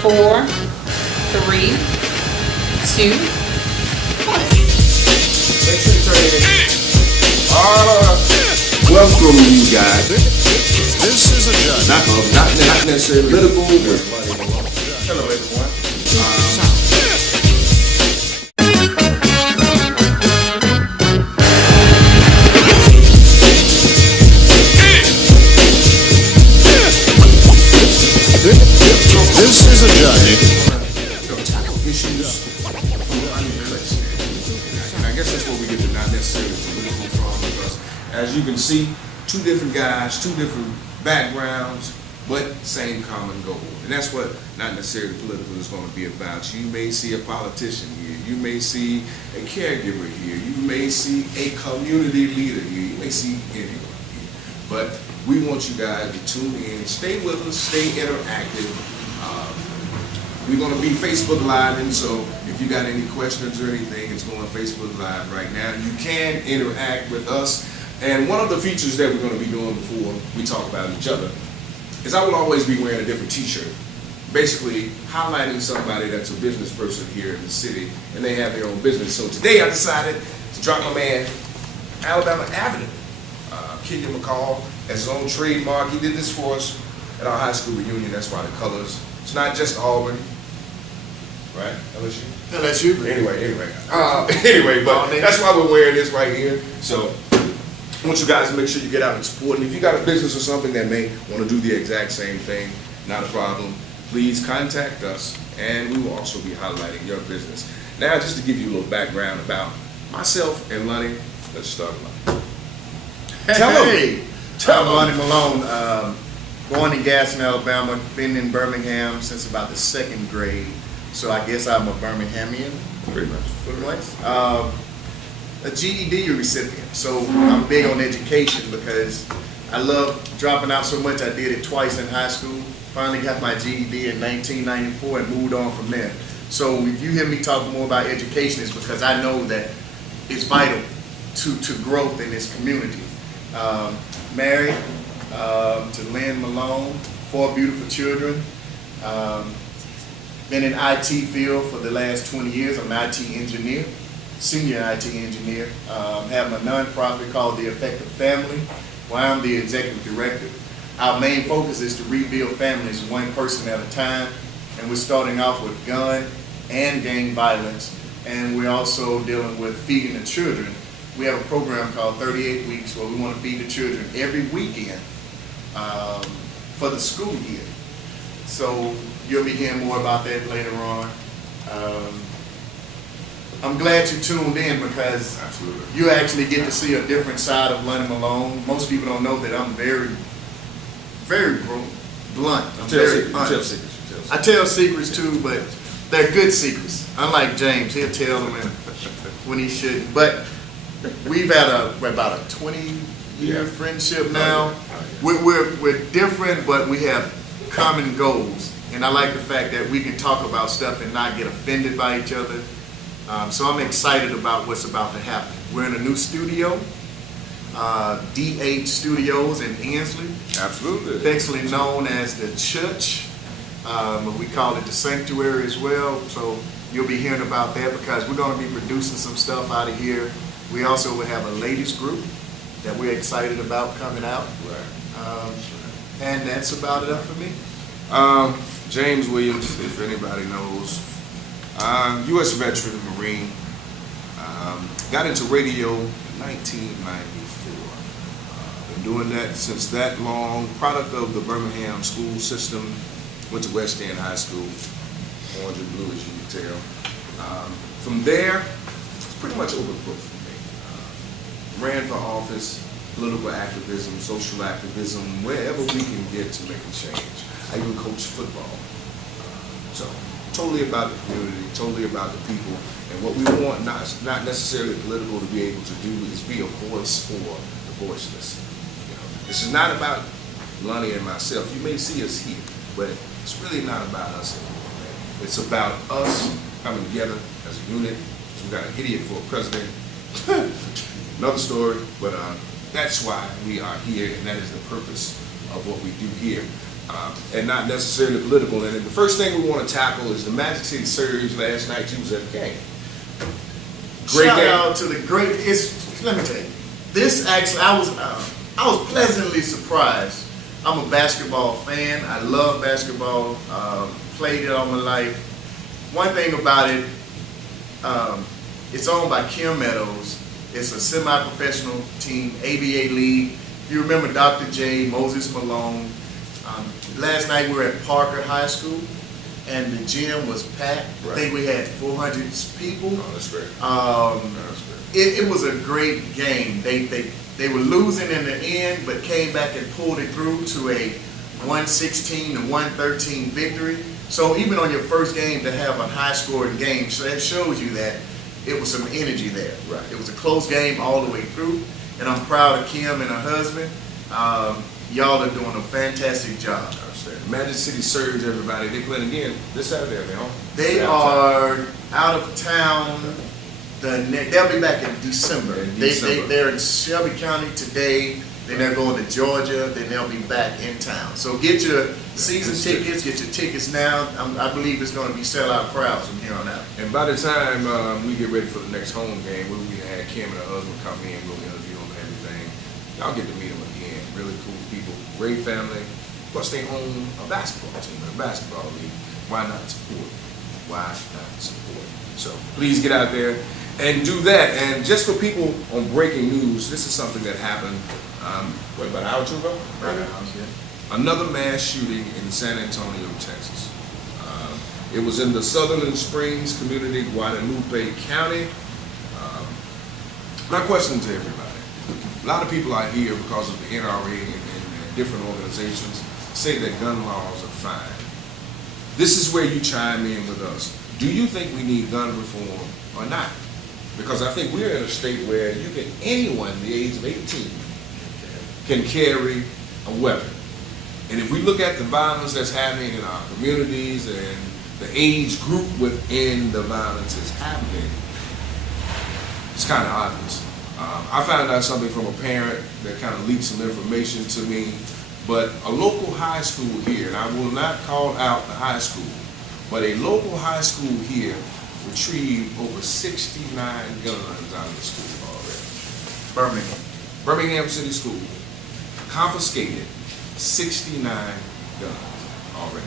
4, 3, 2, 1. Make sure you turn it in. Welcome, you guys. This is a judge. Not necessarily political, but Hello, everyone. This is a judge. tackle issues from unimpressed. And I guess that's where we get the not necessarily political from, because as you can see, two different guys, two different backgrounds, but same common goal. And that's what not necessarily political is going to be about. You may see a politician here, you may see a caregiver here, you may see a community leader here, you may see anyone here. But we want you guys to tune in, stay with us, stay interactive. We're going to be Facebook Live, and so if you got any questions or anything, it's going Facebook Live right now. You can interact with us. And one of the features that we're going to be doing before we talk about each other is I will always be wearing a different t-shirt, basically highlighting somebody that's a business person here in the city, and they have their own business. So today I decided to drop my man, Alabama Avenue. Kenyon McCall has his own trademark. He did this for us at our high school reunion. That's why the colors. It's not just Auburn, right? LSU? LSU. Anyway, but that's why we're wearing this right here. So I want you guys to make sure you get out and support. And if you got a business or something that may want to do the exact same thing, not a problem. Please contact us, and we will also be highlighting your business. Now, just to give you a little background about myself and Lonnie, let's start Lonnie. I'm Lonnie Malone, born in Gaston, Alabama, been in Birmingham since about the 2nd grade, so I guess I'm a Birminghamian, Pretty much. A GED recipient, so I'm big on education because I love dropping out so much. I did it twice in high school, finally got my GED in 1994 and moved on from there. So if you hear me talk more about education, it's because I know that it's vital to growth in this community. Married to Lonnie Malone, 4 beautiful children. Been in IT field for the last 20 years. I'm an IT engineer, senior IT engineer. Have a nonprofit called The Effective Family, where I'm the executive director. Our main focus is to rebuild families one person at a time, and we're starting off with gun and gang violence, and we're also dealing with feeding the children. We have a program called 38 Weeks where we want to feed the children every weekend for the school year. So you'll be hearing more about that later on. I'm glad you tuned in because you actually get to see a different side of Lonnie Malone. Most people don't know that I'm very blunt. I'm very honest. I tell secrets too, but they're good secrets. Unlike James, he'll tell them when he shouldn't. But we've had about a 20-year friendship now. We're different, but we have common goals. And I like the fact that we can talk about stuff and not get offended by each other. So I'm excited about what's about to happen. We're in a new studio, DH Studios in Ansley. Absolutely. Affectionately known as the Church, but we call it the Sanctuary as well. So you'll be hearing about that because we're going to be producing some stuff out of here. We also will have a ladies group that we're excited about coming out. Right. And that's about it for me. James Williams, if anybody knows, U.S. veteran, Marine, got into radio in 1994. Been doing that since that long. Product of the Birmingham school system. Went to West End High School, orange and blue as you can tell. From there, it's pretty much over the book for me. Ran for office, political activism, social activism, wherever we can get to make a change. I even coach football. So totally about the community, totally about the people, and what we want, not necessarily political, to be able to do is be a voice for the voiceless. You know, this is not about Lonnie and myself. You may see us here, but it's really not about us anymore, man. It's about us coming together as a unit. So we got an idiot for a president. Another story, but that's why we are here, and that is the purpose of what we do here. and not necessarily political. And the first thing we want to tackle is the Magic City Surge last night. You was at the game. Great Shout game. out to the great. Let me tell you, this actually I was pleasantly surprised. I'm a basketball fan. I love basketball. Played it all my life. One thing about it, it's owned by Kim Meadows. It's a semi-professional team, ABA league. If you remember Dr. J, Moses Malone. Last night we were at Parker High School, and the gym was packed. Right. I think we had 400 people. Oh, that's great. That's great. It was a great game. They were losing in the end, but came back and pulled it through to a 116 to 113 victory. So even on your first game to have a high-scoring game, so that shows you that it was some energy there. Right. It was a close game all the way through, and I'm proud of Kim and her husband. Y'all are doing a fantastic job. Magic City Surge, everybody. They playing again this Saturday, man. They are out of town. They'll be back in December. They're in Shelby County today. Then they're going to Georgia. Then they'll be back in town. So get your season tickets. Get your tickets now. I believe it's going to be sellout crowds from here on out. And by the time we get ready for the next home game, we'll have Kim and her husband come in. We'll interview them and everything. Y'all get to meet them again. Really cool people. Great family. Plus, they own a basketball team, a basketball league. Why not support? Why not support? So please get out there and do that. And just for people on breaking news, this is something that happened, about an hour or two ago? Right. Another mass shooting in San Antonio, Texas. It was in the Sutherland Springs community, Guadalupe County. My question to everybody. A lot of people out here, because of the NRA and different organizations, say that gun laws are fine. This is where you chime in with us. Do you think we need gun reform or not? Because I think we're in a state where anyone the age of 18 can carry a weapon. And if we look at the violence that's happening in our communities and the age group within the violence is happening, it's kind of obvious. I found out something from a parent that kind of leaked some information to me. But a local high school here, and I will not call out the high school, but a local high school here retrieved over 69 guns out of the school already. Birmingham City School confiscated 69 guns already.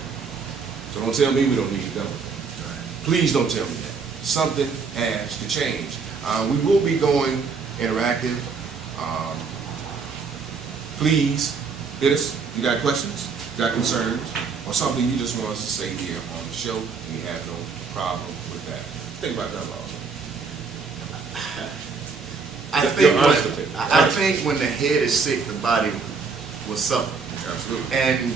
So don't tell me we don't need gun reform. Please don't tell me that. Something has to change. We will be going interactive. Please hit us. You got questions, got concerns, or something you just want us to say here on the show, and you have no problem with that. Think about that, Boss. I think when the head is sick, the body will suffer. Absolutely. And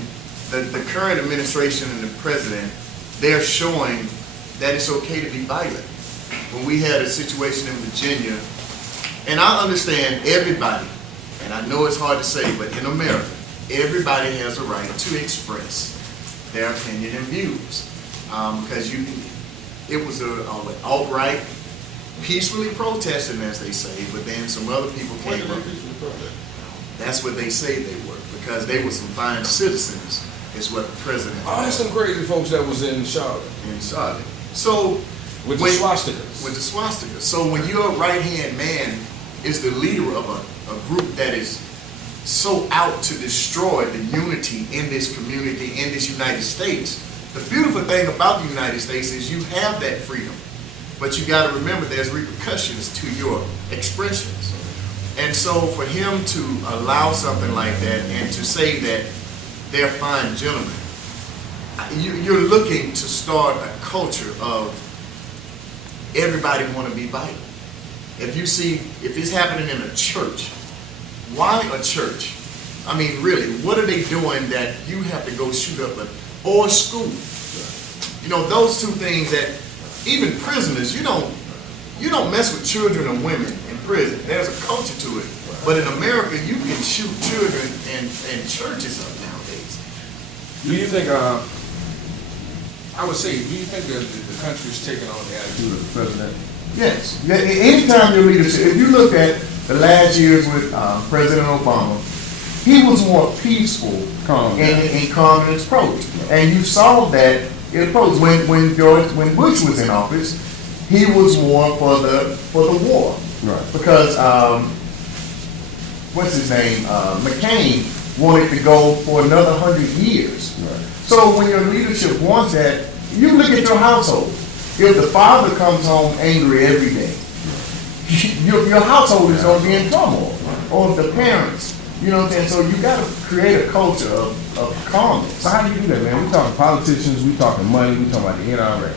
the current administration and the president, they're showing that it's okay to be violent. When we had a situation in Virginia, and I understand everybody, and I know it's hard to say, but in America, everybody has a right to express their opinion and views. Because it was an alt-right, peacefully protesting, as they say, but then some other people came up. That's what they say they were, because they were some fine citizens, is what the president Oh, there's some crazy folks that was in Charlotte. in Charlotte. So With the swastikas. With the swastika. So when your right-hand man is the leader of a group that is so out to destroy the unity in this community, in this United States, the beautiful thing about the United States is you have that freedom. But you got to remember there's repercussions to your expressions. And so for him to allow something like that and to say that they're fine gentlemen, you're looking to start a culture of everybody want to be violent. If it's happening in a church, why a church? I mean, really, what are they doing that you have to go shoot up or a school? You know, those two things that even prisoners, you don't mess with children or women in prison. There's a culture to it. But in America, you can shoot children and churches up nowadays. Do you think, I would say, do you think that the country's taking on the attitude of the president? Yes. Anytime your leadership, if you look at the last years with President Obama, he was more peaceful Calm. in calm in his approach. And you saw that in approach when Bush was in office, he was more for the war. Right. Because what's his name? McCain wanted to go for another 100 years. Right. So when your leadership wants that, you look at your household. If the father comes home angry every day, your household is going to be in turmoil. Or if the parents, you know what I'm saying? So you got to create a culture of calmness. So how do you do that, man? We talking politicians, we talking money, we talking about the NRA.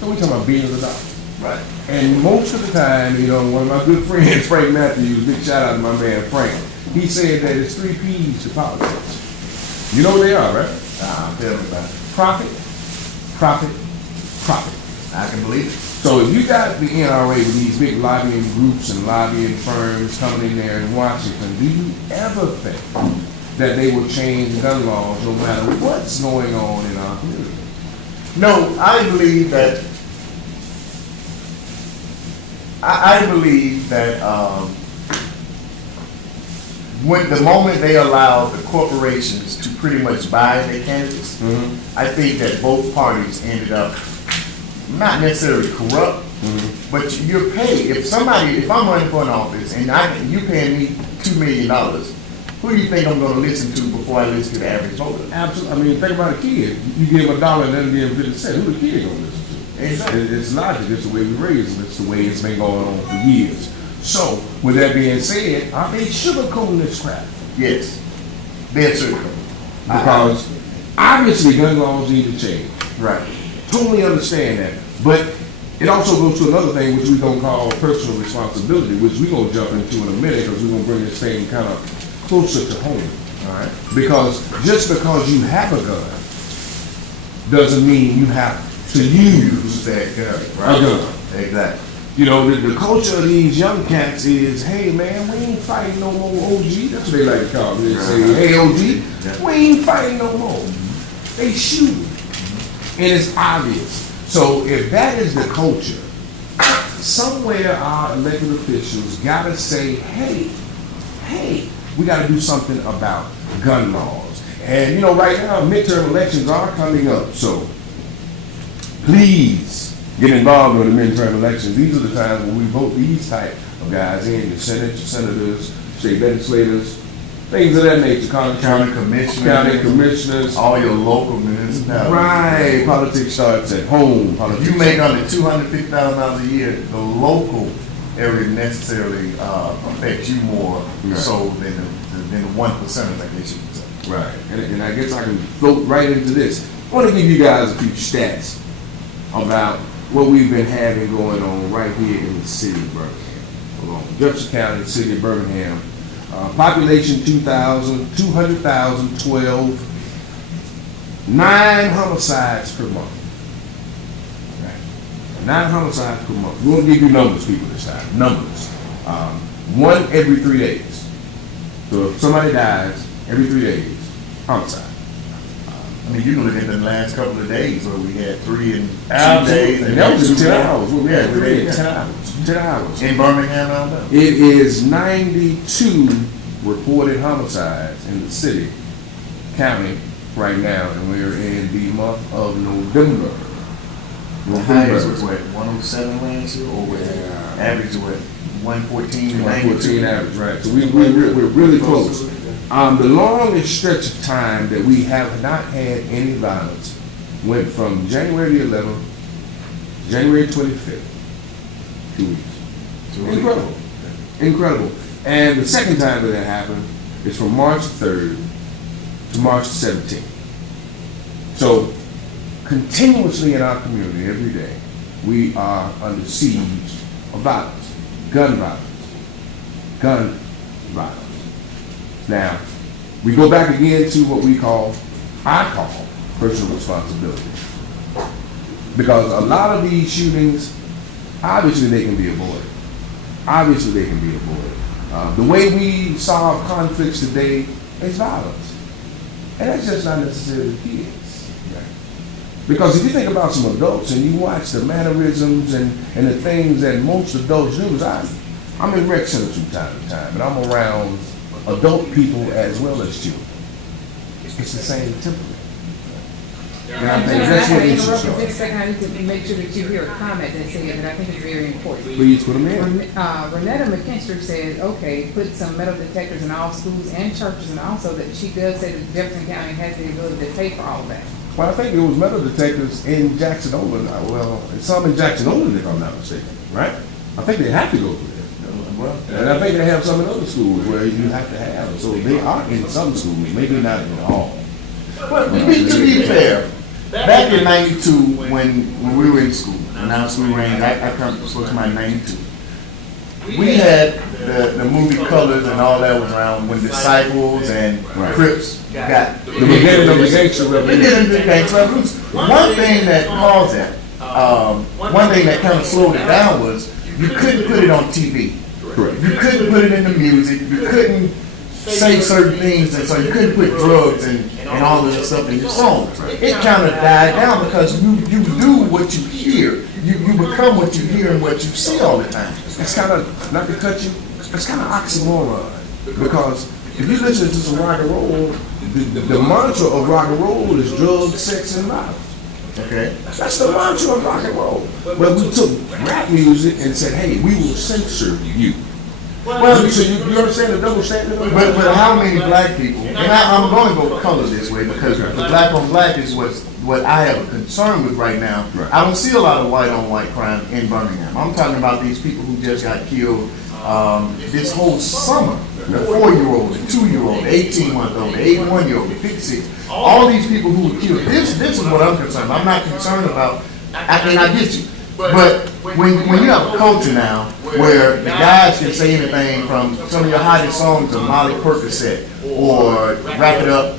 So we talking about billions of dollars. Right. And most of the time, you know, one of my good friends, Frank Matthews, big shout out to my man Frank, he said that it's 3 P's to politics. You know what they are, right? Tell me about it. Profit, profit, profit. I can believe it. So if you got the NRA with these big lobbying groups and lobbying firms coming in there in Washington, do you ever think that they will change gun laws no matter what's going on in our community? No, I believe that. I believe that when the moment they allow the corporations to pretty much buy their candidates, I think that both parties ended up not necessarily corrupt, but you're paid. If I'm running for an office and you paying me $2 million, who do you think I'm going to listen to before I listen to the average voter? Absolutely. I mean, think about a kid. You give him $1 and then give him 50 cents. Who the kid going to listen to? Exactly. It's logic. It's the way we raise them. It's the way it's been going on for years. So, with that being said, are they sugarcoating this crap? Yes, they're true. Because obviously gun laws need to change. Right. Totally understand that. But it also goes to another thing which we're going to call personal responsibility, which we're going to jump into in a minute because we're going to bring this thing kind of closer to home. All right? Because just because you have a gun doesn't mean you have to use that gun. a gun. Exactly. You know, the culture of these young cats is, hey man, we ain't fighting no more OG. That's what they like to call me. They say, hey OG, we ain't fighting no more. They shooting. And it's obvious. So if that is the culture, somewhere our elected officials gotta say, hey, we gotta do something about gun laws. And you know, right now midterm elections are coming up, so please get involved in the midterm elections. These are the times when we vote these type of guys in, your Senate, your senators, state legislators, things of that nature. County commissioners, all your local municipalities. Right. Politics starts at home. If you make under $250,000 a year, the local area necessarily affects you more so than the 1%, I guess you could say. Right. And I guess I can float right into this. I want to give you guys a few stats about what we've been having going on right here in the city of Birmingham. Along Jefferson County, the city of Birmingham. Population 200,000, 12, 9 homicides per month. Right. 9 homicides per month. We want to give you numbers, people, this time. Numbers. 1 every 3 days. So if somebody dies every 3 days, homicide. I mean, you can look at the last couple of days where we had 3 in 2 Absolutely. days. And that was in 10 hours. We had 3 3 in days. 10 hours. 10 hours. In Birmingham, Alabama. It is 92 reported homicides in the city, county, right now, and we're in the month of November. The highest was what, 107 last year, or what? Average what, 114? 114 average, right? So we're really close. The longest stretch of time that we have not had any violence went from January 11th, January 25th, 2 weeks. Incredible. Incredible. And the second time that happened is from March 3rd to March 17th. So continuously in our community every day, we are under siege of violence, gun violence, gun violence. Now, we go back again to what I call personal responsibility. Because a lot of these shootings, obviously they can be avoided. The way we solve conflicts today is violence. And that's just not necessarily kids. Right? Because if you think about some adults and you watch the mannerisms and the things that most adults do, I'm in rec centers from time to time, and I'm around adult people as well as children. It's the same template. And I think that's what we should Just show. a second, I need to make sure that you hear a comment that says that I think it's very important. Please put them in. Renetta McKinstry said, okay, put some metal detectors in all schools and churches, and also that she does say that Jefferson County has the ability to pay for all of that. Well, I think there was metal detectors in Jackson Overland. Well, some in Jackson Overland, if I'm not mistaken, right? I think they have to go through this. And I think they have some in other schools where you have to have them. So they are in some schools, maybe not in all. But to be fair, back in '92, when we were in school, and now school range, I come to my '92. We had the movie Colors and all that was around when Disciples and Crips got The beginning of the gangster revolution. One thing that caused that, one thing that kind of slowed it down was you couldn't put it on TV. Correct. You couldn't put it in the music. You couldn't say certain things, and so you couldn't put drugs and all of that stuff in your songs. It kind of died down because you do what you hear. You become what you hear and what you see all the time. It's kind of, not to cut you, it's kind of oxymoron. Because if you listen to some rock and roll, the mantra of rock and roll is drugs, sex, and violence. Okay. That's the mantra of rock and roll. But we took rap music and said, hey, we will censor you. Well, so you understand the double standard? But how many black people, and I'm going to go color this way because the black on black is what I have a concern with right now. Right. I don't see a lot of white on white crime in Birmingham. I'm talking about these people who just got killed this whole summer. The 4-year-old, the 2-year-old, the 18-month-old, the 81-year-old, the 56. All these people who were killed. This is what I'm concerned about. I'm not concerned about, and I get you. But when you have a culture now where the guys can say anything from some of your hottest songs to Molly Percocet or Wrap It Up,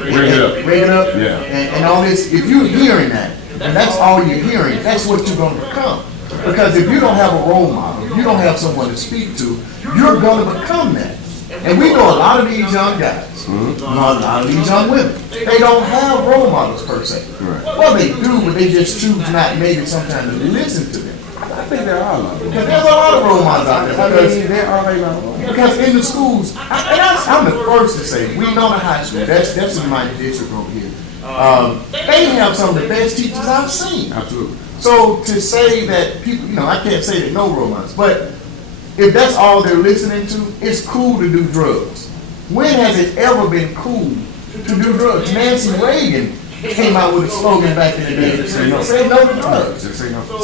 Ring It Up, Yeah. and all this, if you're hearing that, and that's all you're hearing, that's what you're going to become. Because if you don't have a role model, if you don't have someone to speak to, you're going to become that. And we know a lot of these young guys, a lot of these young women, they don't have role models per se. Right. Well, they do, but they just choose not maybe sometimes to listen to them. I think there are a lot of them. Because there's a lot of role models out there. I mean, there are a lot of them. Because in the schools, I'm the first to say, we know the high school, that's in my district over here. They have some of the best teachers I've seen. Absolutely. So to say that people, I can't say that no role models, but if that's all they're listening to, it's cool to do drugs. When has it ever been cool to do drugs? Nancy Reagan came out with a slogan back in the day, say no to drugs.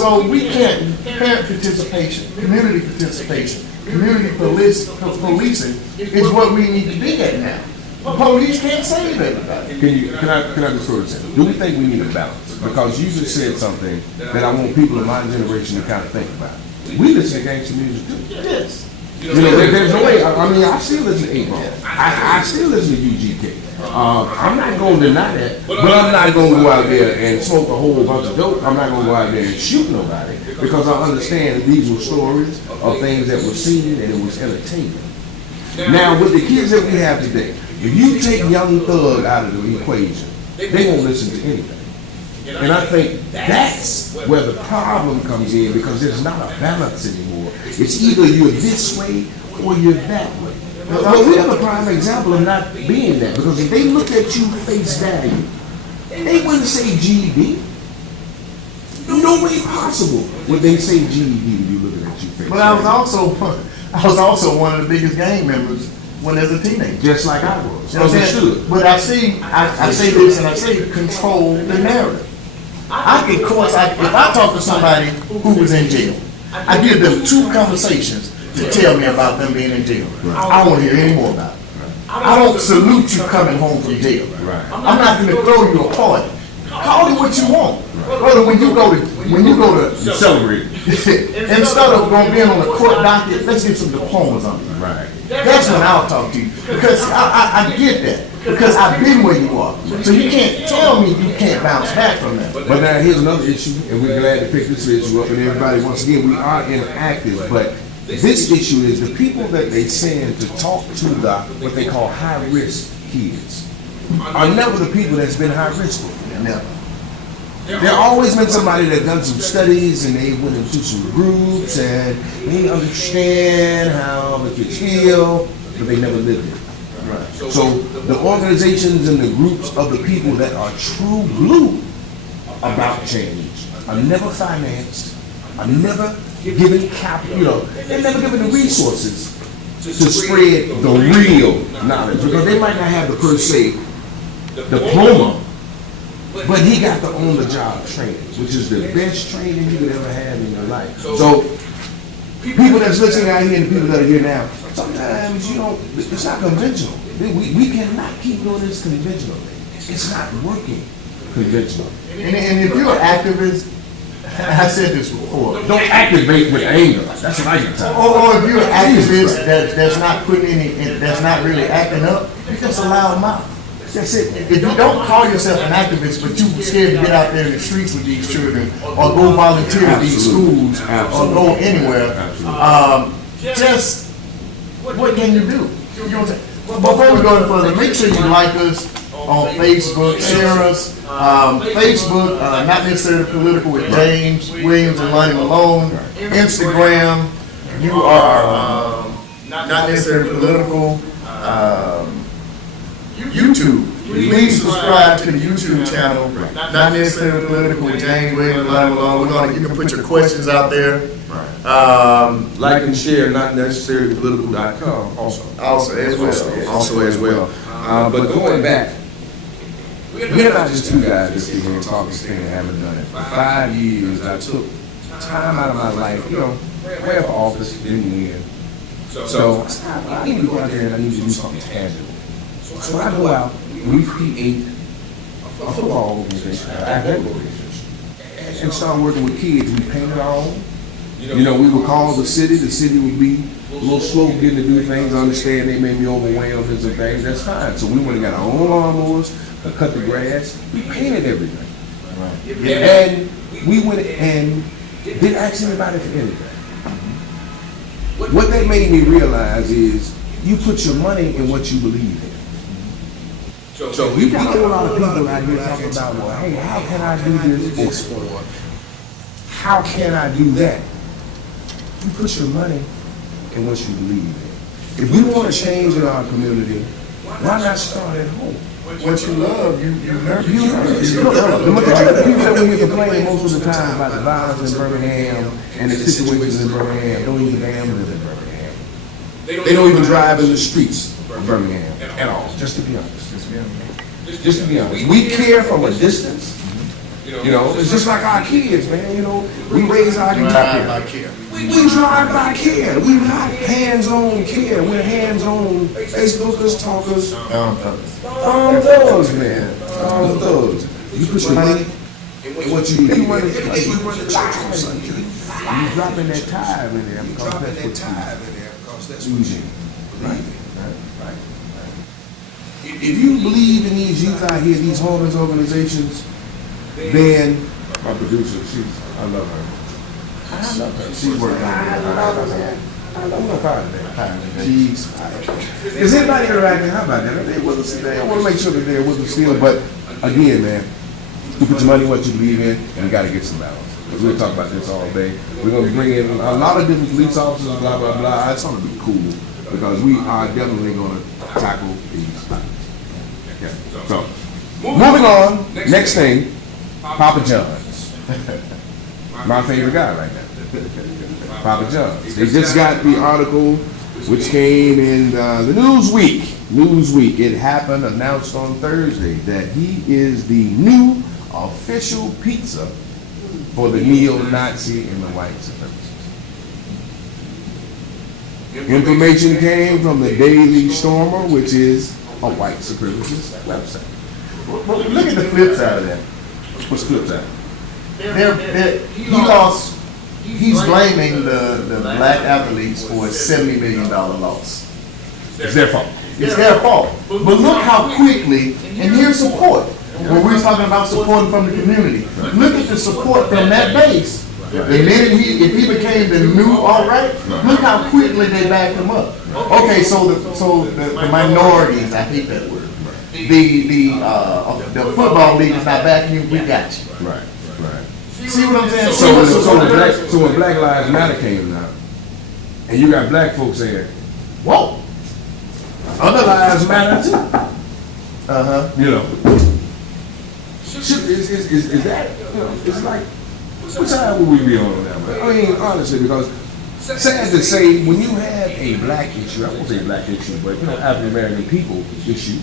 So we can't, parent participation, community participation, community policing is what we need to be at now. The police can't save everybody. Can I just throw this in? Do we think we need a balance? Because you just said something that I want people in my generation to kind of think about. We listen to gangster music too. Yes. There's no way. I mean, I still listen to 8-Ball. I still listen to UGK. I'm not going to deny that, but I'm not going to go out there and smoke a whole bunch of dope. I'm not going to go out there and shoot nobody because I understand that these were stories of things that were seen and it was entertainment. Now, with the kids that we have today, if you take Young Thug out of the equation, they won't listen to anything. And I think that's where the problem comes in because there's not a balance anymore. It's either you're this way or you're that way. Well, we have a prime example of not being that because if they look at you face value, they wouldn't say GED. No way possible would they say GED when you looking at you face value. But I was also one of the biggest gang members when as a teenager. Just like I was. You know what I'm saying? But I say this and I say control the narrative. If I talk to somebody who was in jail, I give them 2 conversations to tell me about them being in jail. I don't want to hear any more about it. I don't salute you coming home from jail. I'm not going to throw you a party. Call it what you want. Brother, when you go to Celebrate. instead of being on the court docket, let's get some diplomas on you. Right. That's when I'll talk to you. Because I get that. Because I've been where you are. So you can't tell me you can't bounce back from that. But now here's another issue, and we're glad to pick this issue up. And everybody, once again, we are inactive. But this issue is the people that they send to talk to the what they call high-risk kids are never the people that's been high-risk before. Never. There always been somebody that done some studies and they went into some groups and they understand how the kids feel. but they never lived it. So the organizations and the groups of the people that are true blue about change are never financed, are never given capital, they're never given the resources to spread the real knowledge, because they might not have the per se diploma, but he got the on-the-job training, which is the best training you could ever have in your life. So people that's listening out here and the people that are here now, sometimes it's not conventional. We cannot keep doing this conventionally. It's not working conventional. And if you're an activist, I said this before. Don't activate with anger. That's what I can tell. Or if you're an activist that's not putting that's not really acting up, you just a loud mouth. That's it. If you don't call yourself an activist, but you're scared to get out there in the streets with these children, or go volunteer at these schools, or go anywhere, just what can you do? You know what I'm saying? Before we go any further, make sure you like us on Facebook, share us. Facebook, not necessarily political, with James Williams and Lonnie Malone. Instagram, you are not necessarily political. YouTube, please subscribe to the YouTube channel. Not necessarily political with James Williams and Lonnie Malone. You can put your questions out there. Like and share, not necessarily political.com also as well. But going back, we're not just two guys that sit here and talk this thing and haven't done it. For 5 years, I took time out of my life, ran for office, didn't win. So I need to go out there and I need to do something tangible. So I go out, we create a football organization, an athletic organization, and start working with kids. We painted our own. We would call the city would be a little slow getting to do things. I understand they may be overwhelmed and some things, that's fine. So we went and got our own lawnmowers, cut the grass, we painted everything. And we went and didn't ask anybody for anything. What that made me realize is you put your money in what you believe in. So we got a lot of people out here talking about, well, hey, how can I do this? Or how can I do that? You put your money in what you believe in. If we want to change in our community, why not start at home? What you love, you learn. Look at the people that we complain most of the time about the violence in Birmingham and the situations in Birmingham don't even damn live in Birmingham. They don't even drive in the streets of Birmingham at all, just to be honest. Just to be honest. We care from a distance. It's just like our kids, man. We raise our kids. We drive by care. We're not hands-on care. We're hands-on Facebookers, talkers, thugs, man. Thugs. You put your money in what you do. You run the church on Sunday. You're dropping that tithe in there because that's what you believe in. Right. If you believe in these youth out here, these homeless organizations, then my producer, I love her. I love her. She's working on it. I love her. She's fine. Is anybody interacting? How about that? They want to make sure that they're with us still. But again, man, you put your money in what you believe in, and you got to get some balance. We'll talk about this all day. We're going to bring in a lot of different police officers, blah, blah, blah. It's going to be cool because we are definitely going to tackle these topics. Okay. So, moving on, next thing, Papa John's. My favorite guy right now. Papa John's. They just got the article which came in the Newsweek. It happened, announced on Thursday, that he is the new official pizza for the neo-Nazi and the white supremacists. Information came from the Daily Stormer, which is a white supremacist website. Well, look at the flip side of that. What's the flip side? He's blaming the black athletes for a $70 million loss. It's their fault. It's their fault. But look how quickly, and here's support. When we're talking about support from the community, look at the support from that base. The minute if he became the new all-right, look how quickly they backed him up. Okay, so the minorities, I hate that word. The football league is not backing you. We got you. Right. See what I'm saying? So when Black Lives Matter came out, and you got black folks saying, "Whoa, other lives matter too. You know, is that, you know, it's like, what side would we be on that, man? I mean, honestly, because sad to say, when you have a black issue, I won't say black issue, but, you know, African American people issue,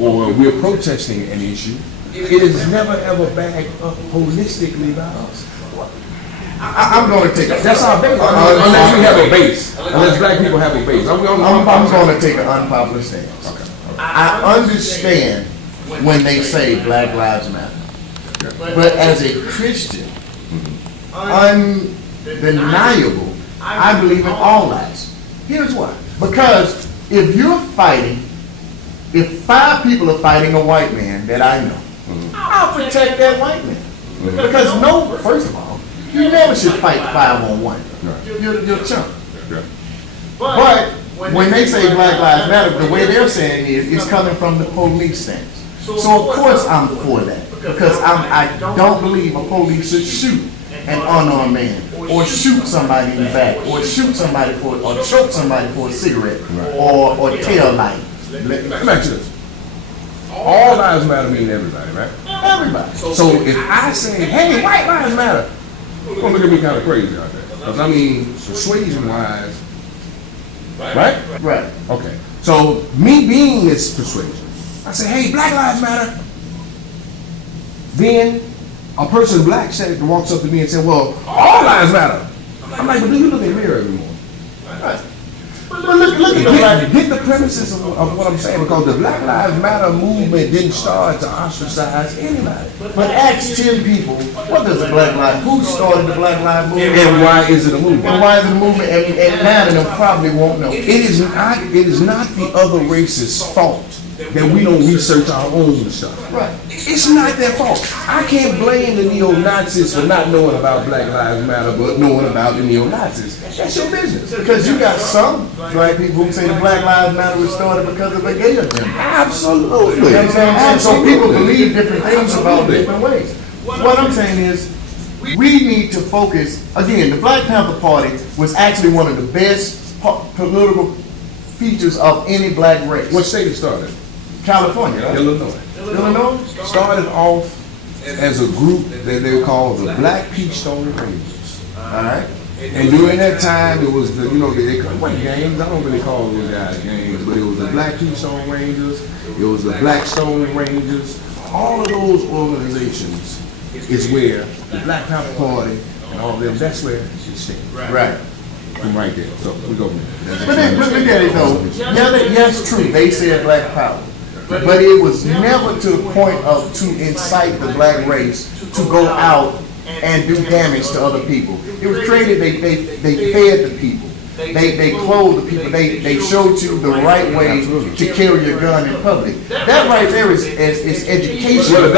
or we're protesting an issue, it is never ever backed up holistically by us. I'm going to take a, That's our base. Unless we have a base. Unless black people have a base. I'm going to take an unpopular stance. Okay. I understand when they say Black Lives Matter. But as a Christian, undeniable, I believe in all lives. Here's why. Because if you're fighting, if 5 people are fighting a white man that I know, I'll protect that white man. Because first of all, you never should fight 5-on-1. You're a chump. But when they say Black Lives Matter, the way they're saying it is coming from the police stance. So of course I'm for that. Because I don't believe a police should shoot an unarmed man, or shoot somebody in the back, or shoot somebody or choke somebody for a cigarette, or tail light. Let me ask you this. All lives matter mean everybody, right? Everybody. So if I say, hey, white lives matter, you're gonna look at me kind of crazy out there. Because I mean, persuasion-wise, right? Right. Okay. So me being this persuasion, I say, hey, black lives matter. Then a person black walks up to me and says, well, all lives matter. I'm like, but do you look in the mirror every morning? Right. But look at the black. Get the premises of what I'm saying, because the Black Lives Matter movement didn't start to ostracize anybody. But ask 10 people, what does the Black Lives, who started the Black Lives movement? And why is it a movement? And why is it a movement? And 9 of them probably won't know. It is not the other race's fault that we don't research our own stuff. Right. It's not their fault. I can't blame the neo-Nazis for not knowing about Black Lives Matter, but knowing about the neo-Nazis. That's your business. Because you got some black people who say the Black Lives Matter was started because of a gay agenda. Absolutely. You know what I'm saying? So people believe different things about different ways. What I'm saying is, we need to focus, again, the Black Panther Party was actually one of the best political features of any black race. What state it started? California, right? Illinois. Illinois? Started off as a group that they called the Black Keystone Rangers. Alright. And during that time, it was the, they weren't gangs. I don't really call those guys gangs, but it was the Black Keystone Rangers. It was the Black Stone Rangers. All of those organizations is where the Black Panther Party and all of them, that's where it stands. Right. From right there. So we go. But then, look at it though. Yes, true. They said black power. But it was never to the point of to incite the black race to go out and do damage to other people. It was created, they fed the people. They clothed the people. They showed you the right way to carry your gun in public. That right there is education. Well, the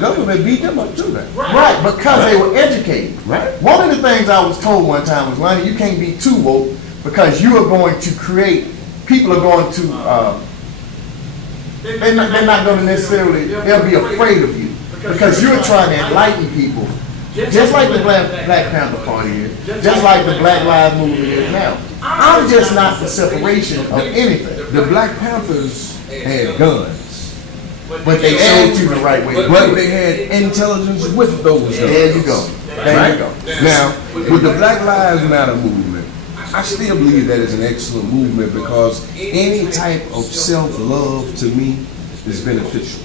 government beat them up too, then. Right, because they were educated. Right. One of the things I was told one time was, Lonnie, you can't be too woke because you are going to create, people are going to, they're not going to necessarily, they'll be afraid of you because you're trying to enlighten people. Just like the Black Panther Party is, just like the Black Lives Movement is now. I'm just not for separation of anything. The Black Panthers had guns, But they showed you the right way to do but it. they had intelligence with those guns. There you go. There you go. Now, with the Black Lives Matter movement, I still believe that is an excellent movement because any type of self-love to me is beneficial.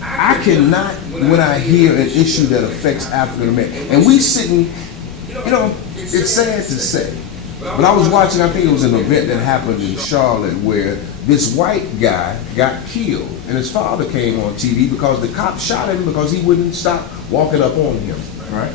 I cannot, when I hear an issue that affects African Americans, and we sitting, it's sad to say, but I was watching, I think it was an event that happened in Charlotte where this white guy got killed, and his father came on TV because the cop shot him because he wouldn't stop walking up on him, right?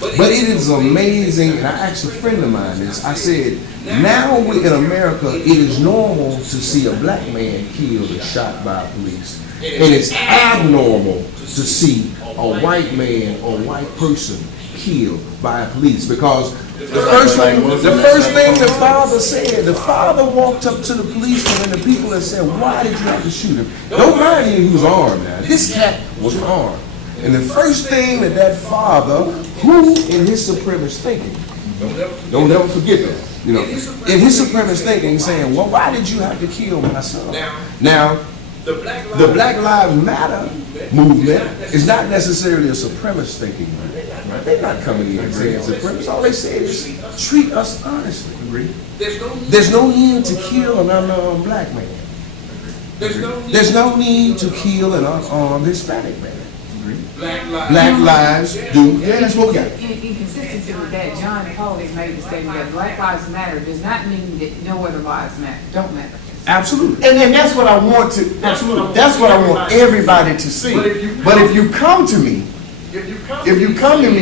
But it is amazing, and I asked a friend of mine this, I said, now in America, it is normal to see a black man killed or shot by police. And it's abnormal to see a white man or white person killed by police because the first thing the father said, the father walked up to the policeman and the people and said, why did you have to shoot him? Don't mind him, he was armed now. This cat was armed. And the first thing that father, who in his supremacist thinking, Don't ever forget that. You know, in his supremacist thinking, saying, well, why did you have to kill my son? Now, the Black Lives Matter movement is not necessarily a supremacist thinking movement. They're not coming in and saying supremacist. All they say is treat us honestly. There's no need to kill an unarmed black man. There's no need to kill an unarmed Hispanic man. Black lives do. Yeah, that's what we got. In consistency with that, John Paul has made the statement that Black Lives Matter does not mean that no other lives don't matter. Absolutely. And that's what I want to. That's what I want everybody to see. But if you come to me,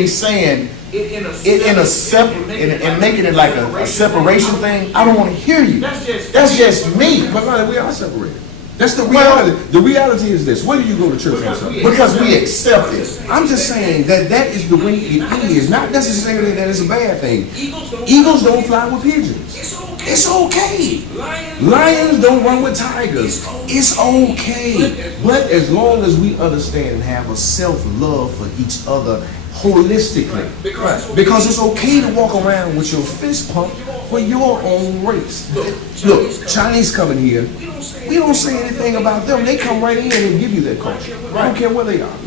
saying and making it like a separation thing, I don't want to hear you. That's just me. But Lonnie, we are separated. That's the reality. The reality is this. Where do you go to church on Sunday? Because we accept it. I'm just saying that is the way it is. Not necessarily that it's a bad thing. Eagles don't fly with pigeons. It's okay. Lions don't run with tigers. It's okay. But as long as we understand and have a self-love for each other holistically. Because it's okay to walk around with your fist pumped for your own race. Look, Chinese coming here, we don't say anything about them. They come right in and give you their culture. I don't care where they are.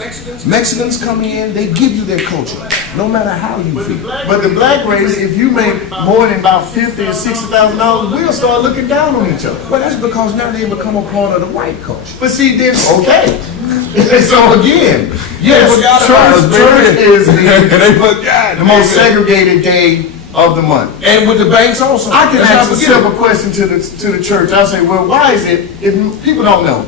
Mexicans come in, they give you their culture, no matter how you feel. But the black race, if you make more than about $50,000 or $60,000, we'll start looking down on each other. Well, that's because now they become a part of the white culture. But see, then, okay. So again, yes, church is the most segregated day of the month. And with the banks also. I can ask a simple question to the church. I say, well, why is it, if people don't know,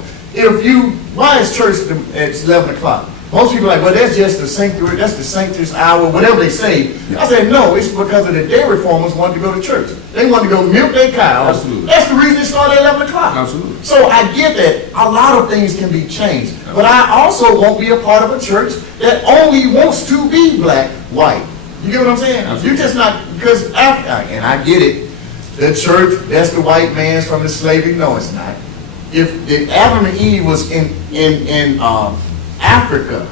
why is church at 11 o'clock? Most people are like, well, that's just the sanctuary, that's the sanctus hour, whatever they say. I said, no, it's because of the day reformers wanted to go to church. They wanted to go milk their cows. Absolutely. That's the reason it started at 11 o'clock. Absolutely. So I get that a lot of things can be changed. But I also won't be a part of a church that only wants to be black, white. You get what I'm saying? Absolutely. You're just not, because and I get it, the church, that's the white man's from the slavery. No, it's not. If Adam and Eve was in Africa,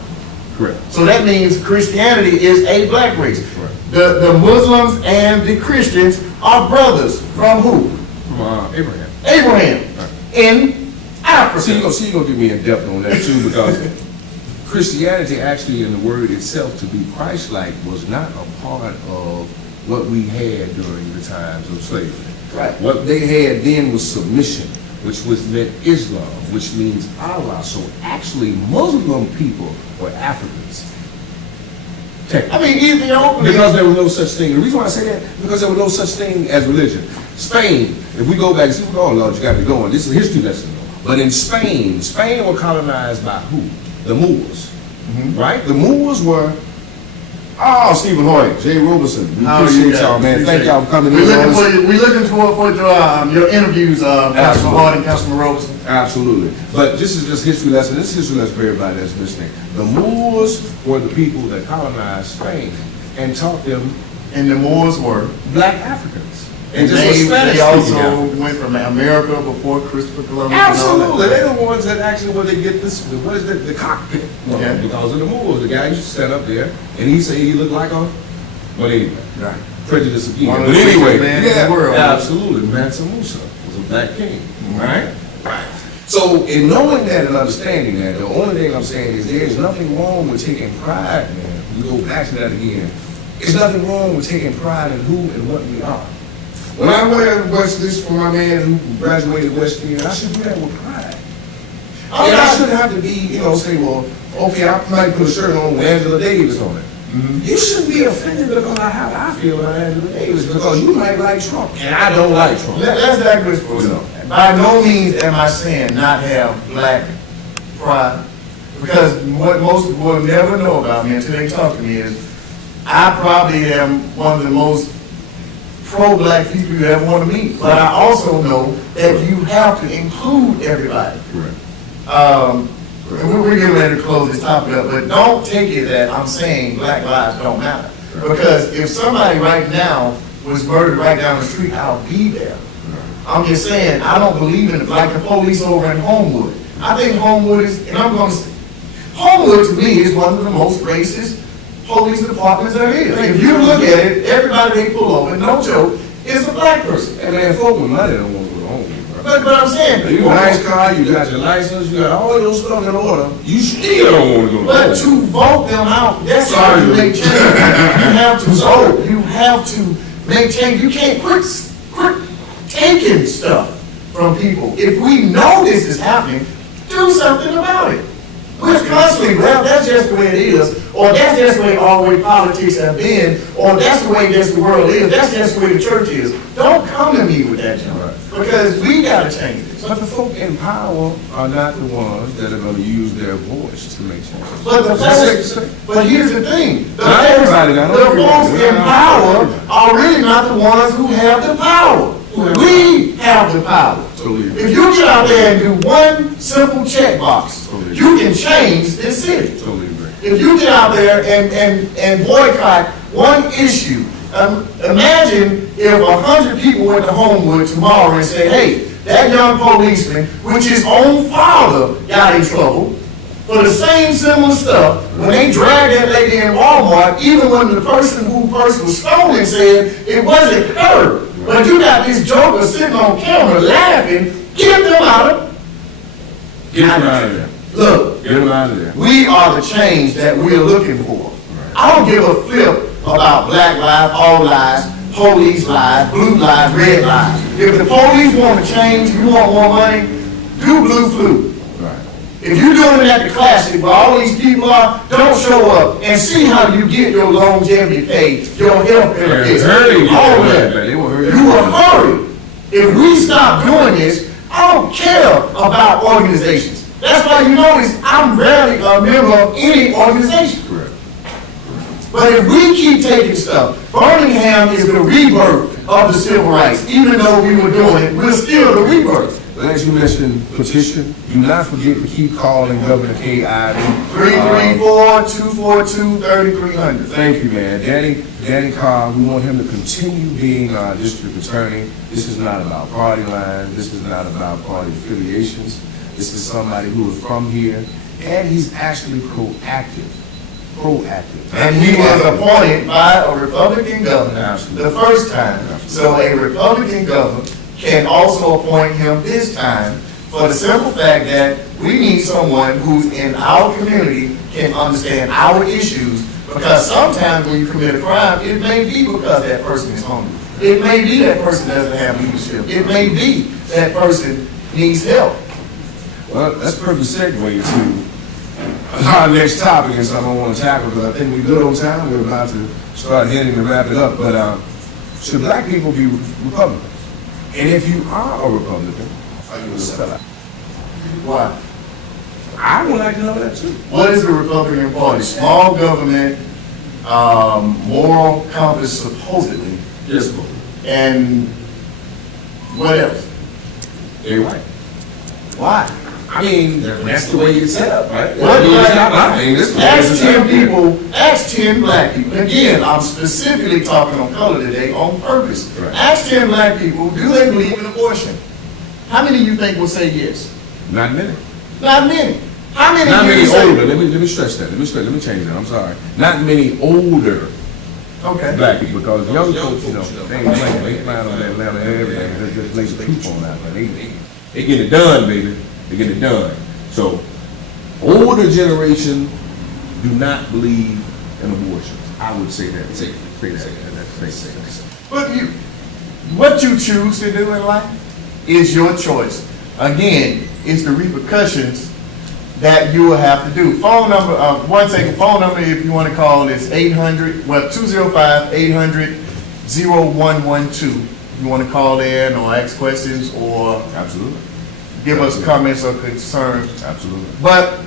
correct. so that means Christianity is a black race. Correct. The Muslims and the Christians are brothers from who? From Abraham. Abraham. Right. In Africa. So you're going to give me in depth on that too, because Christianity actually in the word itself, to be Christ-like, was not a part of what we had during the times of slavery. Right. What they had then was submission, which meant Islam, which means Allah. So actually Muslim people were Africans. I mean, even openly. Because there was no such thing. The reason why I say that, because there was no such thing as religion. Spain, if we go back and see, oh Lord, you got me going. This is a history lesson. But in Spain were colonized by who? The Moors. Mm-hmm. Right? The Moors were, Stephen Hoyt, Jay Roberson. We appreciate y'all, man. Thank y'all for coming in. We're looking for your interviews, Councilman Hart and Councilman Roberson. Absolutely. But this is just history lesson. This is history lesson for everybody that's listening. The Moors were the people that colonized Spain and taught them. And the Moors were black Africans. And they also went from America before Christopher Columbus. Absolutely. They're the ones that actually, when they get this, what is the cockpit? Okay. Because of the Moors. The guy used to stand up there and he said he looked like a, but anyway, right. Prejudice again. One of But the anyway, man in the world. Absolutely. Mansa Musa was a black king. Right? Right. So in knowing that and understanding that, the only thing I'm saying is there's nothing wrong with taking pride, man. We go back to that again. There's nothing wrong with taking pride in who and what we are. When I wear this for my man who graduated West End, I should do that with pride. And I shouldn't have to be, say, well, okay, I might put a shirt on with Angela Davis on it. Mm-hmm. You shouldn't be offended because of how I feel about Angela Davis, because you might like Trump, and I don't like Trump. Let's digress for a second. By no means am I saying not have black pride, because what most people will never know about me until they talk to me is I probably am one of the most pro-black people you ever want to meet. But I also know that you have to include everybody. Correct. We're getting ready to close this topic up, but don't take it that I'm saying black lives don't matter. Because if somebody right now was murdered right down the street, I'll be there. I'm just saying, I don't believe in like the police over in Homewood. I think Homewood is, and I'm going to say, Homewood to me is one of the most racist police departments there is. If you look at it, everybody they pull over, no joke, is a black person. And man, folk with money don't want to go to home, bro. But I'm saying, You got a nice car, you got your license, you got all your stuff in order. You still don't want to go to but home. to vote them out, that's how you make change. You have to vote. You have to make change. You can't quit taking stuff from people. If we know this is happening, do something about it. We're constantly, well, that's just the way it is, or that's just the way all the way politics have been, or that's the way the world is, that's just the way the church is. Don't come to me with that junk, because we gotta change this. But the folk in power are not the ones that are going to use their voice to make changes. But the folks, but here's the thing, the Not everybody got folks in power are really not the ones who have the power. We have the power. If you get out there and do one simple checkbox, you can change this city. If you get out there and boycott one issue, imagine if 100 people went to Homewood tomorrow and said, hey, that young policeman, which his own father got in trouble for the same similar stuff, when they dragged that lady in Walmart, even when the person who purse was stolen said it wasn't her. But you got this joker sitting on camera laughing, get them out of there. Look, Get them out of there. we are the change that we're looking for. I don't give a flip about black lives, all lives, police lives, blue lives, red lives. If the police want to change, you want more money, do blue flu. Right. If you're doing it at the classic where all these people are, don't show up and see how you get your longevity pay, your health benefits, all that. You will hurry. If we stop doing this, I don't care about organizations. That's why you notice I'm rarely a member of any organization. Correct. But if we keep taking stuff, Birmingham is the rebirth of the civil rights. Even though we were doing it, we're still the rebirth. But as you mentioned, petition, do not forget to keep calling Governor K. Ivey. 334-242-3300. Thank you, man. Danny Carr, we want him to continue being our district attorney. This is not about party lines. This is not about party affiliations. This is somebody who is from here, and he's actually proactive. And he was appointed by a Republican governor Absolutely. the first time. So a Republican governor can also appoint him this time for the simple fact that we need someone who's in our community can understand our issues. Because sometimes when you commit a crime, it may be because that person is hungry. It may be that person doesn't have leadership. It may be that person needs help. Well, that's a perfect segue to our next topic and something I want to tackle, because I think we're good on time. We're about to start heading to wrap it up. But should black people be Republicans? And if you are a Republican, are you a sellout? Why? I would like to know that too. What is the Republican Party? Small government, moral compass supposedly, Yes, and what else? they're white. Why? I mean, that's the way it's set up, right? What Ask 10 people, ask 10 black people. Again, I'm specifically talking on color today on purpose. Right. Ask 10 black people, do they believe in abortion? How many of you think will say yes? Not many. Not many. How many Not of you many say? older. Let me stress that. Let me change that. I'm sorry. Not many older Okay. black people, because young folks, they ain't playing. They flying on that Atlanta and everything. They just lay some coupon out there. They get it done, baby. They get it done. So, older generation do not believe in abortions. I would say that. Say that. But what you choose to do in life is your choice. Again, it's the repercussions that you will have to do. Phone number, phone number if you want to call is 205-800-0112. If you want to call in or ask questions or Absolutely. give us comments or concerns. Absolutely. But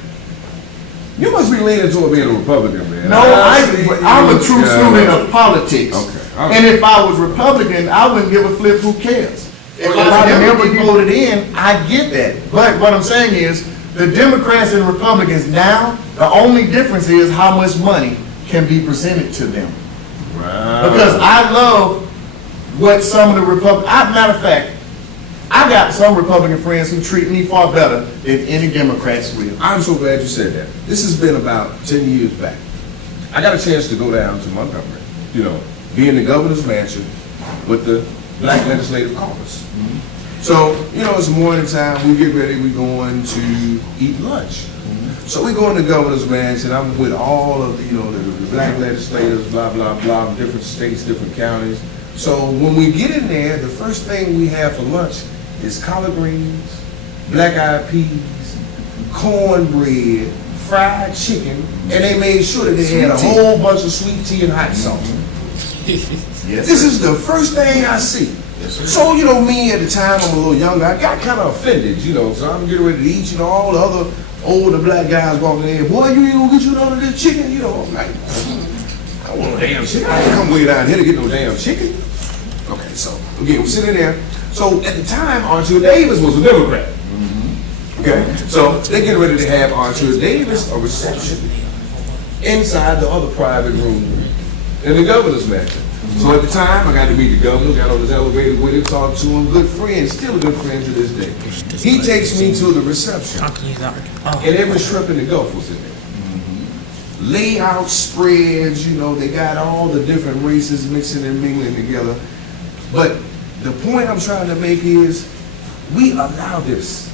You must be leaning toward being a Republican, man. no, I'm a true student of politics. Okay. And if I was Republican, I wouldn't give a flip who cares. If I never get voted in, I get that. But what I'm saying is, the Democrats and Republicans now, the only difference is how much money can be presented to them. Right. Because I love what some of the Republicans, matter of fact, I got some Republican friends who treat me far better than any Democrats will. I'm so glad you said that. This has been about 10 years back. I got a chance to go down to Montgomery, be in the governor's mansion with the Black Legislative Caucus. So, it's morning time, we get ready, we going to eat lunch. So we go in the governor's mansion, I'm with all of the black legislators, blah, blah, blah, different states, different counties. So when we get in there, the first thing we have for lunch is collard greens, black-eyed peas, cornbread, fried chicken, and they made sure that they had a whole bunch of sweet tea and hot sauce. This is the first thing I see. So, me at the time, I'm a little younger, I got kind of offended, so I'm getting ready to eat, all the other older black guys walking in, boy, you ain't gonna get you none of this chicken, I'm like, I don't want no damn chicken. I ain't come way down here to get no damn chicken. Okay, so, again, we're sitting there. So, at the time, Archie Davis was a Democrat. Okay, so they get ready to have Archie Davis a reception inside the other private room in the governor's mansion. So at the time, I got to meet the governor, got on his elevator with him, talked to him, good friend, still a good friend to this day. He takes me to the reception, and every shrimp in the Gulf was in there. Layout spreads, they got all the different races mixing and mingling together. But the point I'm trying to make is, we allow this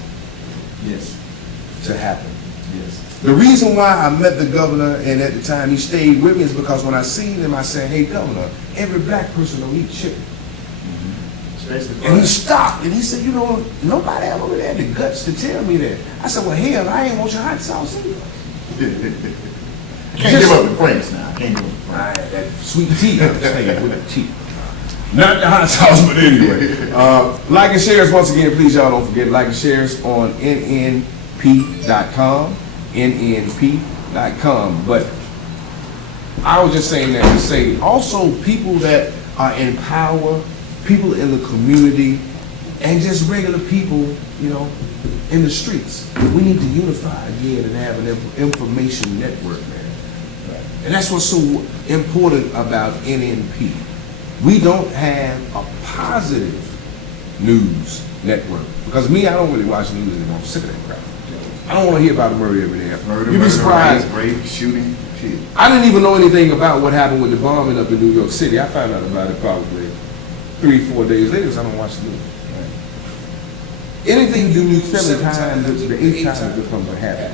to happen. The reason why I met the governor, and at the time he stayed with me, is because when I seen him, I said, hey, governor, every black person don't eat chicken. And he stopped, and he said, nobody ever really had the guts to tell me that. I said, well, hell, I ain't want your hot sauce either. Can't give up the French now. Can't give up the French. That sweet tea, I'm saying, with the tea. Not the hot sauce, but anyway. Like and shares, once again, please, y'all don't forget, like and shares on nnp.com. nnp.com. But I was just saying that to say also people that are in power, people in the community, and just regular people, in the streets. We need to unify again and have an information network, man. And that's what's so important about NNP. We don't have a positive news network. Because me, I don't really watch news anymore. I'm sick of that crap. I don't want to hear about the murder every day. You'd be surprised. Rape, shooting, shit. I didn't even know anything about what happened with the bombing up in New York City. I found out about it probably 3-4 days later, because I don't watch the news. Anything you do 7 times, the 8th time it becomes a habit.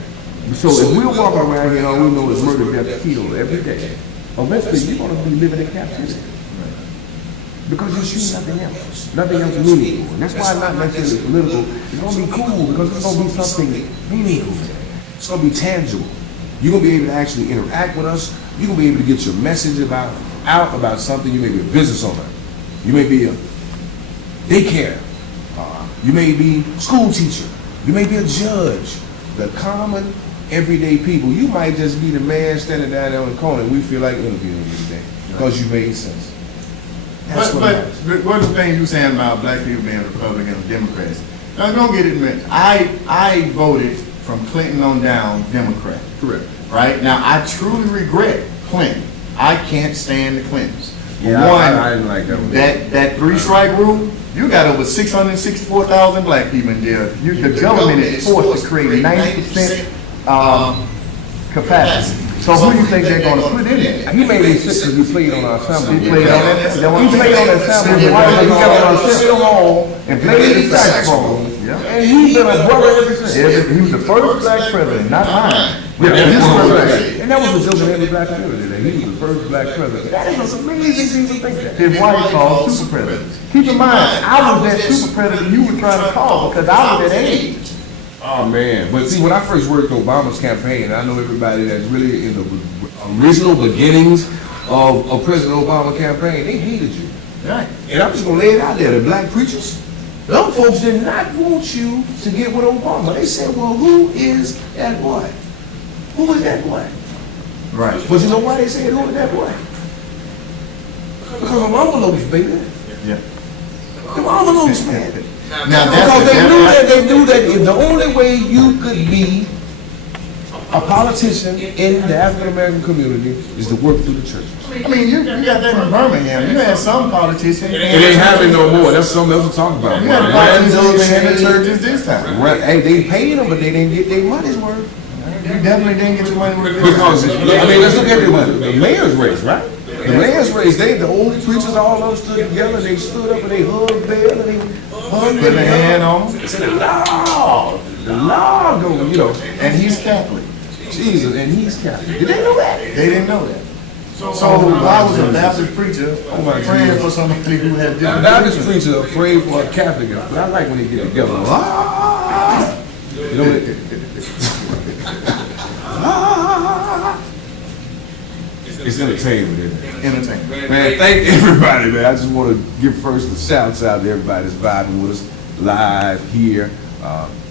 So if we're walking around here, all we know is murder, death, killed every day, eventually you're going to be living in captivity. Because you see nothing else meaningful. And that's why not necessarily political. It's going to be cool because it's going to be something meaningful. It's going to be tangible. You're going to be able to actually interact with us. You're going to be able to get your message out about something. You may be a business owner. You may be a daycare. You may be a school teacher. You may be a judge. The common, everyday people. You might just be the man standing down there on the corner and we feel like interviewing you today because you made sense. But what's the thing you saying about black people being Republicans and Democrats? Now, don't get it mixed. I voted from Clinton on down Democrat. Correct. Right? Now, I truly regret Clinton. I can't stand the Clintons. Yeah, One, I didn't like that one. That 3-strike rule, you got over 664,000 black people in jail. The government is forced to create 90% capacity. So who do you think they're going to put in there? He made me sick because he played on our assembly. He played on that. He played on that assembly. He got on our city hall and played the saxophone. And he's been a brother ever since. He was the first black president, not mine. And that was a joke of every black president. He was the first black president. That is amazing thing to think that. His wife called super presidents. Keep in mind, I was that super president you were trying to call because I was that age. Oh man, but see, when I first worked Obama's campaign, I know everybody that's really in the original beginnings of President Obama's campaign, they hated you. Right. And I'm just gonna lay it out there, the black preachers, those folks did not want you to get with Obama. They said, well, who is that boy? Who is that boy? Right. But you know why they said who is that boy? Because of envelopes, baby. Yeah. Them envelopes, man. Now Because they knew that if the only way you could be a politician in the African American community is to work through the church. I mean, you got that in Birmingham. You had some politicians. It ain't happening no more. That's something else to talk about. You had politicians in the churches this time. Hey, they paid them, but they didn't get their money's worth. You definitely didn't get your money worth. Because, I mean, let's look at the mayor's race, right? The mayor's race, the old preachers all of them stood together, and they stood up and they hugged Bill, and they hugged Put their hand on him. and said, the Lord, go, you know. And he's Catholic. Jesus, and he's Catholic. Did they know that? They didn't know that. So I was a Baptist preacher praying for somebody who had A different Baptist beliefs. preacher afraid for a Catholic, but I like when they get together. You know what? It's entertainment, isn't it? Entertainment. Man, thank everybody, man. I just want to give first the shouts out to everybody that's vibing with us live here.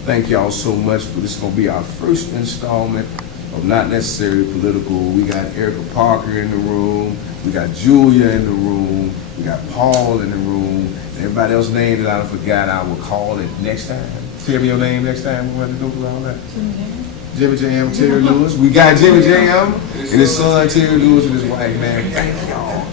Thank y'all so much for this. Is going to be our first installment of Not Necessarily Political. We got Erica Parker in the room. We got Julia in the room. We got Paul in the room. And everybody else's name that I forgot, I will call it next time. Tell me your name next time. We want to go through all that. Jimmy Jam, Terry Lewis. We got Jimmy Jam and his son Terry Lewis and his wife, man. Thank y'all.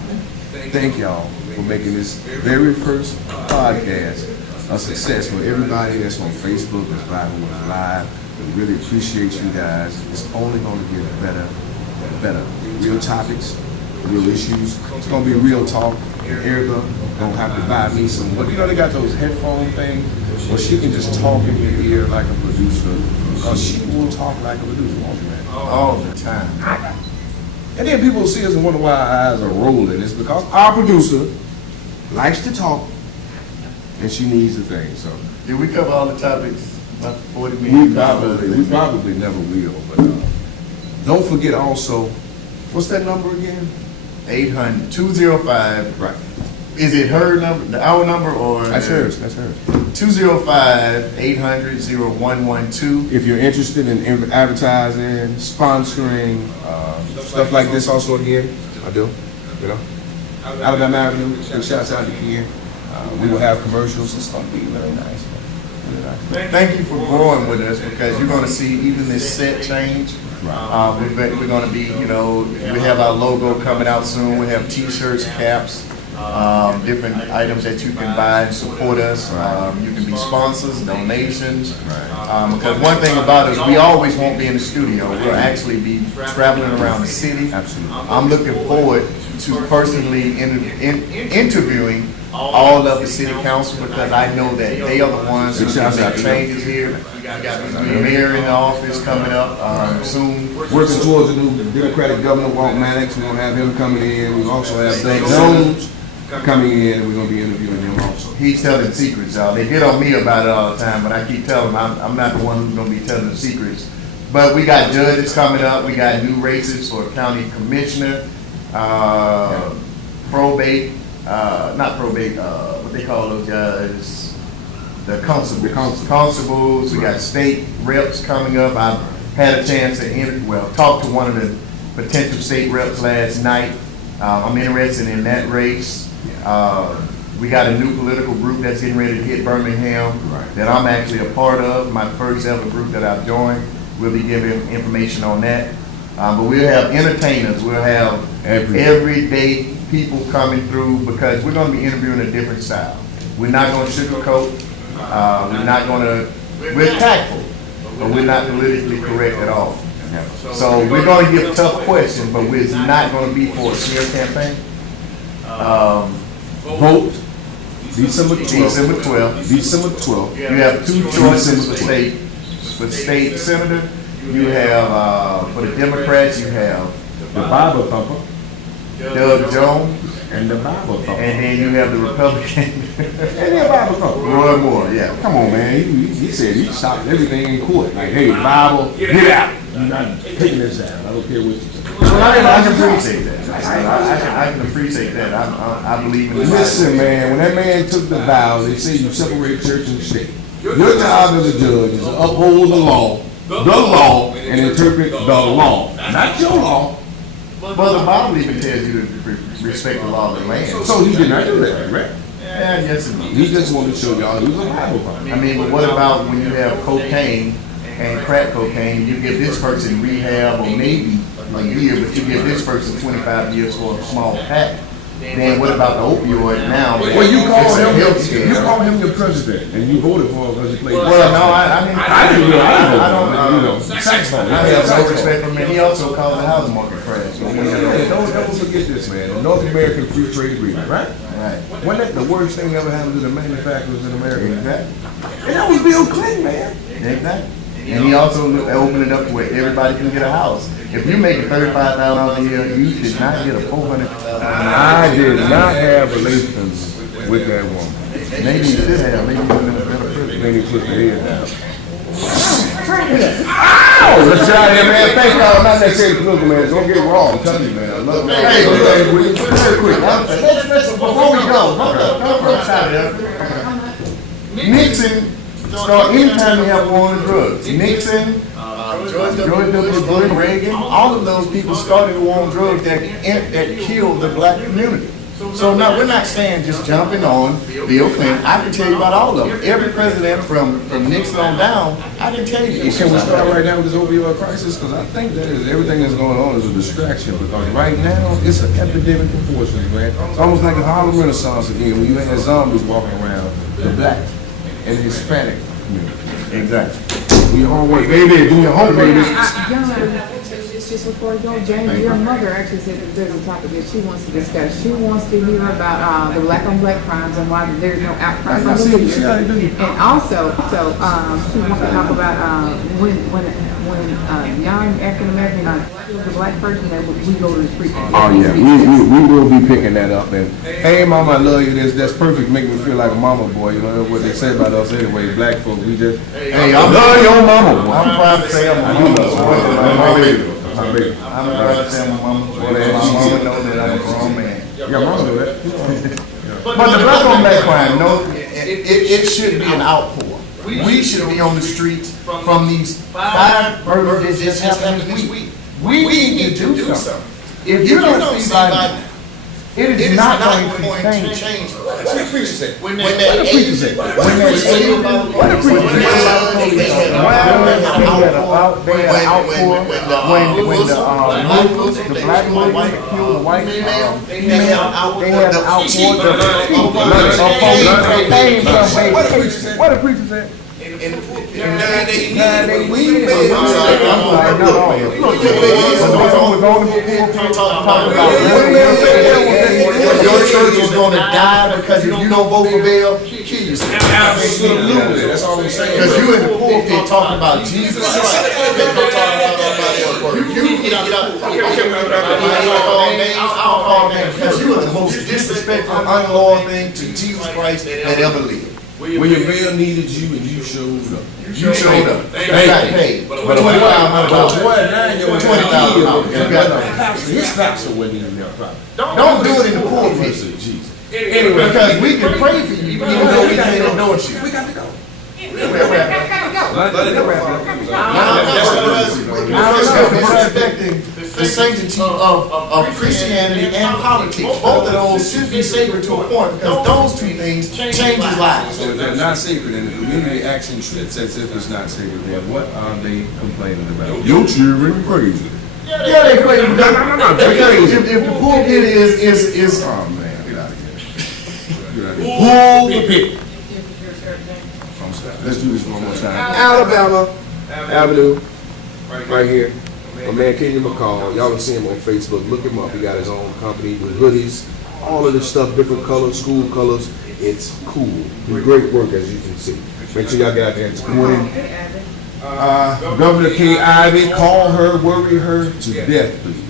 Thank y'all for making this very first podcast a success for everybody that's on Facebook, that's vibing with us live. We really appreciate you guys. It's only going to get better and better. Real topics, real issues. It's going to be real talk. And Erica going to have to buy me some, but you know they got those headphone things where she can just talk in your ear like a producer. Because she will talk like a producer, won't you, man? All the time. And then people see us and wonder why our eyes are rolling. It's because our producer likes to talk and she needs the thing. So Did we cover all the topics? About 40 we minutes. probably never will. But don't forget also, what's that number again? 800-205. Right. Is it her number, our number, or? That's hers. That's hers. 205-800-0112. If you're interested in advertising, sponsoring, stuff like this also again, I do, you know. Alabama Avenue, big shouts out to Ken. We will have commercials. It's going to be really nice. Really nice. Thank you for growing with us, because you're going to see even this set change. We're going to be, you know, we have our logo coming out soon. We have T-shirts, caps, different items that you can buy and support us. You can be sponsors, donations. Because one thing about us, we always won't be in the studio. We'll actually be traveling around the city. Absolutely. I'm looking forward to personally interviewing all of the city council, because I know that they are the ones who can make changes here. We got the mayor in the office coming up soon. Working towards a new Democratic governor, Walt Maddox. We're going to have him coming in. We also have Zach Jones coming in, and we're going to be interviewing him also. He's telling secrets, y'all. They get on me about it all the time, but I keep telling them I'm not the one who's going to be telling the secrets. But we got judges coming up. We got new races for county commissioner, probate, not probate, what they call those guys, the constables. Constables. We got state reps coming up. I've had a chance to talk to one of the potential state reps last night. I'm interested in that race. We got a new political group that's getting ready to hit Birmingham that I'm actually a part of. My first ever group that I've joined. We'll be giving information on that. But we'll have entertainers. We'll have everyday people coming through, because we're going to be interviewing a different style. We're not going to sugarcoat. We're tactful, but we're not politically correct at all. So we're going to give tough questions, but we're not going to be for a smear campaign. Vote December 12th. December 12th. You have two choices for state senator. You have, for the Democrats, you have The Bible Thumper Doug Jones, and the Bible Thumper. and then you have the Republican And the Bible Thumper. Roy Moore. Yeah. Come on, man. He said he stopped everything in court. Like, hey, Bible, get out. You're not taking this out. I don't care what you say. Well, I can appreciate that. I can appreciate that. I believe in the Listen, man, when that man took the vows, they say you separate church and state. Your job as a judge is to uphold the law, and interpret the law. Not your law. Well, the Bible even tells you to respect the law of the land. So he did not do that, right? Yeah, yes, it He just wanted to show y'all he was a Bible thumper. I mean, but what about when you have cocaine and crack cocaine? You give this person rehab or maybe a year, but you give this person 25 years for a small pack. then what about the opioid now? Well, you It's call a him, health scare. you call him your president, and you voted for him because he played. Well, no, I didn't. I didn't know. I don't. You know, saxophone. I have no respect for him. He also caused the housing market crash. So Don't ever forget this, man. The North American Free Trade Agreement, right? right. Wasn't that the worst thing that ever happened to the manufacturers in America? Exactly. And that was Bill Clinton, man. Exactly. And he also opened it up to where everybody can get a house. If you make $35,000 a year, you should not get a $400,000. I did not have relations with that woman. Maybe you should have. Maybe you would have been a better person. Then he put the head down. Oh, let's out here, man. Thank y'all. I'm not necessarily political, man. Don't get it wrong. I'm telling you, man. I love you. Hey, very quick. Before we go, Nixon, anytime you have war on drugs, Nixon, George W. Bush, Reagan, all of those people started a war on drugs that killed the black community. So no, we're not saying just jumping on Bill Clinton. I can tell you about all of them. Every president from Nixon on down, I can tell you. Can we start right now with this opioid crisis? Because I think that everything that's going on is a distraction. Because right now, it's an epidemic proportions, man. It's almost like a Harlem Renaissance again, when you had zombies walking around the black and Hispanic community. Exactly. Do your homework, baby. Do your homework, baby. Just before you go, James, your mother actually said that there's a topic that she wants to discuss. She wants to hear about the black on black crimes and why there's no outcry from the media. And also, she wants to talk about when young African American the black person that we go to the street. Oh yeah, we will be picking that up. And hey, mama, I love you. That's perfect. Make me feel like a mama boy. You know what they say about us anyway. Black folks, we just Hey, I love your mama boy. I'm proud to say I'm a mama boy. My baby. I'm proud to say I'm a mama boy. My mama knows that I'm a grown man. Your mama know that. But the black on black crime, no, it should be an outpour. We should be on the streets from these 5 murders that just happened this week. We need to do something. If you don't see by it is not going to change. What the preacher say? When that age, when that age, what the preacher said, they had the black woman killed the white female, they had an outpour. What the preacher said? What the preacher said? Your church is going to die because if you don't vote for Bill, kill yourself. Absolutely. That's all I'm saying. Because you in the pulpit talking about Jesus Christ. You need to get up. I'll call names because you are the most disrespectful, unloyal thing to Jesus Christ that ever lived. When your bill needed you and you showed up. You showed up. You got paid. $25,000. His pastor wasn't even there, probably. Don't do it in the pulpit. Anyway, Because we can pray for you, even though we can't endorse you. we got to go. Disrespecting the sanctity of Christianity and politics. Both of those should be sacred to a point because those two things change lives. So if they're not sacred and the community action treats as if it's not sacred, then what are they complaining about? Your children crazy. Yeah, they crazy. Because if the pulpit is Oh man, get out of here. Get out of here. Pulpit. Let's do this one more time. Alabama Avenue, right here. My man Kenyon McCall. Y'all can see him on Facebook. Look him up. He got his own company with hoodies, all of this stuff, different colors, school colors. It's cool. Do great work, as you can see. Make sure y'all get out there and support him. Governor Kay Ivey, call her, worry her to death, please.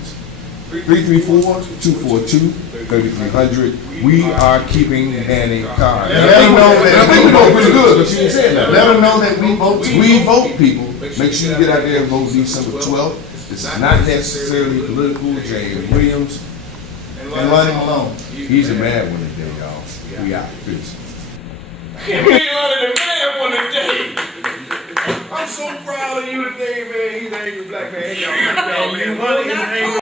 334-242-3300. We are keeping Danny Carter. Let them know that I think we vote pretty good, but you didn't say that. Let them know that we vote. We vote, people. Make sure you get out there and vote December 12th. This is not necessarily political. James Williams And Lonnie Malone. he's a mad one today, y'all. We out. Peace. I'm so proud of you today, man. He's an angry black man. Hey, y'all.